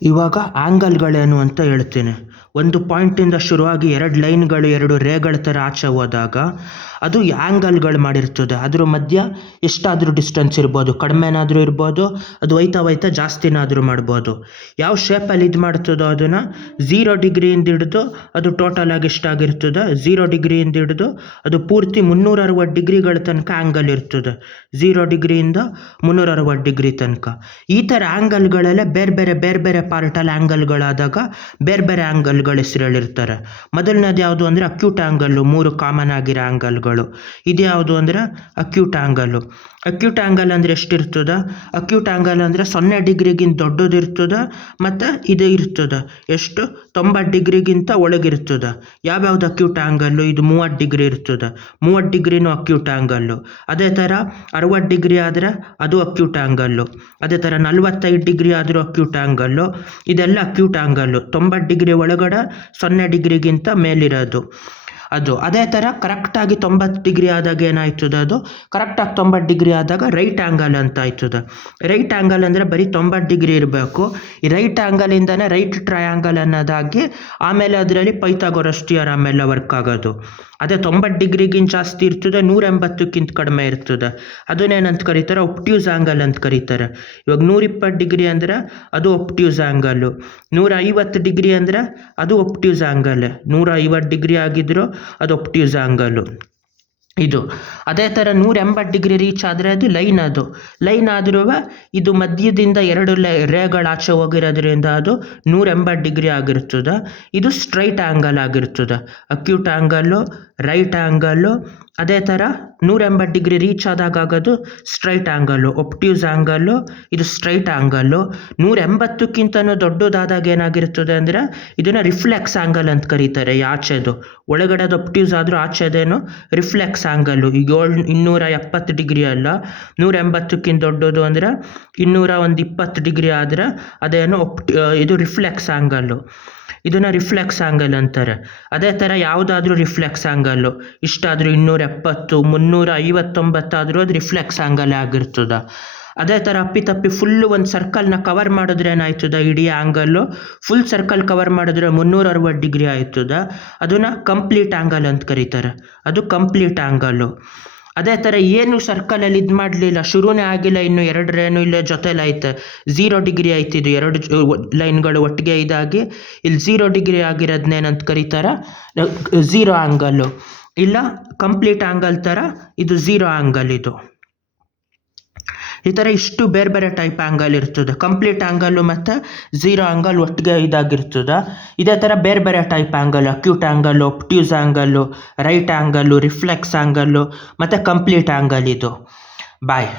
ಇವಾಗ ಆ್ಯಂಗಲ್ಗಳೇನು ಅಂತ ಹೇಳ್ತೀನಿ. ಒಂದು ಪಾಯಿಂಟಿಂದ ಶುರುವಾಗಿ 2 ಲೈನ್ಗಳು 2 ರೇಗಳ ಥರ ಆಚೆ ಹೋದಾಗ ಅದು ಆ್ಯಂಗಲ್ಗಳು ಮಾಡಿರ್ತದೆ. ಅದ್ರ ಮಧ್ಯ ಎಷ್ಟಾದರೂ ಡಿಸ್ಟೆನ್ಸ್ ಇರ್ಬೋದು, ಕಡಿಮೆನಾದರೂ ಇರ್ಬೋದು, ಅದು ಹೋಯ್ತಾ ಜಾಸ್ತಿನಾದರೂ ಮಾಡ್ಬೋದು. ಯಾವ ಶೇಪಲ್ಲಿ ಇದು ಮಾಡ್ತದೋ ಅದನ್ನು 0 ಡಿಗ್ರಿಯಿಂದ ಹಿಡಿದು ಅದು ಟೋಟಲಾಗಿ ಎಷ್ಟಾಗಿರ್ತದೆ, 0 ಡಿಗ್ರಿಯಿಂದ ಹಿಡಿದು ಅದು ಪೂರ್ತಿ 360 ಡಿಗ್ರಿಗಳ ತನಕ ಆ್ಯಂಗಲ್ ಇರ್ತದೆ. 0 ಡಿಗ್ರಿಯಿಂದ 360 ಡಿಗ್ರಿ ತನಕ. ಈ ಥರ ಆ್ಯಂಗಲ್ಗಳೆಲ್ಲ ಬೇರೆ ಬೇರೆ ಪಾರ್ಟಲ್ಲಿ ಆ್ಯಂಗಲ್ಗಳಾದಾಗ ಬೇರೆ ಆ್ಯಂಗಲ್ಗಳ ಹೆಸರು ಹೇಳಿರ್ತಾರೆ. ಮೊದಲನೇದು ಯಾವುದು ಅಂದರೆ ಅಕ್ಯೂಟ್ ಆ್ಯಂಗಲ್ಲು, 3 ಕಾಮನ್ ಆಗಿರೋ ಆ್ಯಂಗಲ್ಗಳು. ಇದು ಯಾವುದು ಅಂದರೆ ಅಕ್ಯೂಟ್ ಆ್ಯಂಗಲ್ಲು. ಅಕ್ಯೂಟ್ ಆ್ಯಂಗಲ್ ಅಂದರೆ ಎಷ್ಟಿರ್ತದೆ? ಅಕ್ಯೂಟ್ ಆ್ಯಂಗಲ್ ಅಂದರೆ 0 ಡಿಗ್ರಿಗಿಂತ ದೊಡ್ಡದು ಇರ್ತದೆ ಮತ್ತು ಇದು ಇರ್ತದೆ ಎಷ್ಟು 90 ಡಿಗ್ರಿಗಿಂತ ಒಳಗಿರ್ತದೆ. ಯಾವ್ಯಾವ್ದು ಅಕ್ಯೂಟ್ ಆ್ಯಂಗಲ್ಲು? ಇದು 30 ಡಿಗ್ರಿ ಇರ್ತದೆ, 30 ಡಿಗ್ರಿನೂ ಅಕ್ಯೂಟ್ ಆ್ಯಂಗಲ್ಲು. ಅದೇ ಥರ 60 ಡಿಗ್ರಿ ಆದರೆ ಅದು ಅಕ್ಯೂಟ್ ಆ್ಯಂಗಲ್ಲು. ಅದೇ ಥರ 45 ಡಿಗ್ರಿ ಆದರೂ ಅಕ್ಯೂಟ್ ಆ್ಯಂಗಲ್ಲು. ಇದೆಲ್ಲ ಅಕ್ಯೂಟ್ ಆ್ಯಂಗಲ್ಲು. 90 ಡಿಗ್ರಿ ಒಳಗಡೆ 0 ಡಿಗ್ರಿಗಿಂತ ಮೇಲಿರೋದು ಅದು. ಅದೇ ಥರ ಕರೆಕ್ಟಾಗಿ 90 ಡಿಗ್ರಿ ಆದಾಗ ಏನಾಯ್ತದೆ, ಅದು ಕರೆಕ್ಟಾಗಿ 90 ಡಿಗ್ರಿ ಆದಾಗ ರೈಟ್ ಆ್ಯಂಗಲ್ ಅಂತ ಆಯ್ತದೆ. ರೈಟ್ ಆ್ಯಂಗಲ್ ಅಂದರೆ ಬರೀ 90 ಡಿಗ್ರಿ ಇರಬೇಕು. ಈ ರೈಟ್ ಆ್ಯಂಗಲಿಂದನೇ ರೈಟ್ ಟ್ರಯಾಂಗಲ್ ಅನ್ನೋದಾಗಿ ಆಮೇಲೆ ಅದರಲ್ಲಿ ಪೈಥಾಗೊರಸ್ ಥಿಯರಮ್ ಎಲ್ಲ ವರ್ಕ್ ಆಗೋದು. ಅದೇ 90 ಡಿಗ್ರಿಗಿಂತ ಜಾಸ್ತಿ ಇರ್ತದೆ, 180ಕ್ಕಿಂತ ಕಡಿಮೆ ಇರ್ತದೆ. ಅದನ್ನೇನಂತ ಕರೀತಾರೆ? ಒಪ್ಟ್ಯೂಸ್ ಆ್ಯಂಗಲ್ ಅಂತ ಕರೀತಾರೆ. ಇವಾಗ 120 ಡಿಗ್ರಿ ಅಂದರೆ ಅದು ಒಪ್ಟ್ಯೂಸ್ ಆ್ಯಂಗಲ್ಲು. 150 ಡಿಗ್ರಿ ಅಂದರೆ ಅದು ಒಪ್ಟ್ಯೂಸ್ ಆ್ಯಂಗಲ್ಲೇ. 150 ಡಿಗ್ರಿ ಆಗಿದ್ದರೂ ಅದು ಒಪ್ಟ್ಯೂಸ್ ಆ್ಯಂಗಲ್ಲು ಇದು. ಅದೇ ಥರ 180 ಡಿಗ್ರಿ ರೀಚ್ ಆದರೆ ಅದು ಲೈನ್ ಆದ್ರೂ ಇದು ಮಧ್ಯದಿಂದ 2 ರೇಗಳು ಆಚೆ ಹೋಗಿರೋದ್ರಿಂದ ಅದು 180 ಡಿಗ್ರಿ ಆಗಿರ್ತದೆ. ಇದು ಸ್ಟ್ರೈಟ್ ಆ್ಯಂಗಲ್ ಆಗಿರ್ತದೆ. Acute angle, right angle. ಅದೇ ಥರ 180 ಡಿಗ್ರಿ ರೀಚ್ ಆದಾಗ ಆಗೋದು ಸ್ಟ್ರೈಟ್ ಆ್ಯಂಗಲ್ಲು, ಒಪ್ಟ್ಯೂಸ್ ಆ್ಯಂಗಲ್ಲು. ಇದು ಸ್ಟ್ರೈಟ್ ಆ್ಯಂಗಲ್ಲು. 180ಕ್ಕಿಂತನೂ ದೊಡ್ಡದಾದಾಗ ಏನಾಗಿರ್ತದೆ ಅಂದರೆ ಇದನ್ನು ರಿಫ್ಲೆಕ್ಸ್ ಆ್ಯಂಗಲ್ ಅಂತ ಕರೀತಾರೆ. ಈ ಆಚೆದು ಒಳಗಡೆದು ಒಪ್ಟ್ಯೂಸ್ ಆದರೂ ಆಚೆದೇನು ರಿಫ್ಲೆಕ್ಸ್ ಆ್ಯಂಗಲ್ಲು. ಈಗ 270 ಡಿಗ್ರಿ ಅಲ್ಲ, 180ಕ್ಕಿಂತ ದೊಡ್ಡದು ಅಂದರೆ 220 ಡಿಗ್ರಿ ಆದರೆ ಅದೇನು ಇದು ರಿಫ್ಲೆಕ್ಸ್ ಆ್ಯಂಗಲ್ಲು. ಇದನ್ನು ರಿಫ್ಲೆಕ್ಸ್ ಆ್ಯಂಗಲ್ ಅಂತಾರೆ. ಅದೇ ಥರ ಯಾವುದಾದ್ರೂ ರಿಫ್ಲೆಕ್ಸ್ ಆ್ಯಂಗಲ್ಲು ಇಷ್ಟಾದರೂ 270, 359 ಆದರೂ ಅದು ರಿಫ್ಲೆಕ್ಸ್ ಆ್ಯಂಗಲ್ ಆಗಿರ್ತದೆ. ಅದೇ ಥರ ಅಪ್ಪಿತಪ್ಪಿ ಫುಲ್ಲು ಒಂದು ಸರ್ಕಲ್ನ ಕವರ್ ಮಾಡಿದ್ರೆ ಏನಾಯ್ತದೆ, ಇಡೀ ಆ್ಯಂಗಲ್ಲು ಫುಲ್ ಸರ್ಕಲ್ ಕವರ್ ಮಾಡಿದ್ರೆ 360 ಡಿಗ್ರಿ ಆಯ್ತದೆ. ಅದನ್ನು ಕಂಪ್ಲೀಟ್ ಆ್ಯಂಗಲ್ ಅಂತ ಕರೀತಾರೆ. ಅದು ಕಂಪ್ಲೀಟ್ ಆ್ಯಂಗಲ್ಲು. ಅದೇ ಥರ ಏನು ಸರ್ಕಲಲ್ಲಿ ಇದು ಮಾಡಲಿಲ್ಲ, ಶುರುನೇ ಆಗಿಲ್ಲ, ಇನ್ನು 2 ರೇನು ಇಲ್ಲೇ ಜೊತೆಲಿ ಐತೆ, 0 ಡಿಗ್ರಿ ಆಯ್ತಿದ್ದು 2 ಲೈನ್ಗಳು ಒಟ್ಟಿಗೆ ಇದಾಗಿ ಇಲ್ಲಿ 0 ಡಿಗ್ರಿ ಆಗಿರೋದನ್ನೇನಂತ ಕರೀತಾರೆ? 0 ಆ್ಯಂಗಲ್ಲು. ಇಲ್ಲ ಕಂಪ್ಲೀಟ್ ಆ್ಯಂಗಲ್ ಥರ ಇದು 0 ಆ್ಯಂಗಲ್. ಇದು ಈ ಥರ ಇಷ್ಟು ಬೇರೆ ಟೈಪ್ ಆ್ಯಂಗಲ್ ಇರ್ತದೆ. ಕಂಪ್ಲೀಟ್ ಆ್ಯಂಗಲ್ಲು ಮತ್ತು 0 ಆ್ಯಂಗಲ್ ಒಟ್ಟಿಗೆ ಇದಾಗಿರ್ತದೆ. ಇದೇ ಥರ ಬೇರೆ type angle, acute angle, obtuse angle, right angle, reflex angle ಮತ್ತು ಕಂಪ್ಲೀಟ್ ಆ್ಯಂಗಲ್ ಇದು. ಬಾಯ್.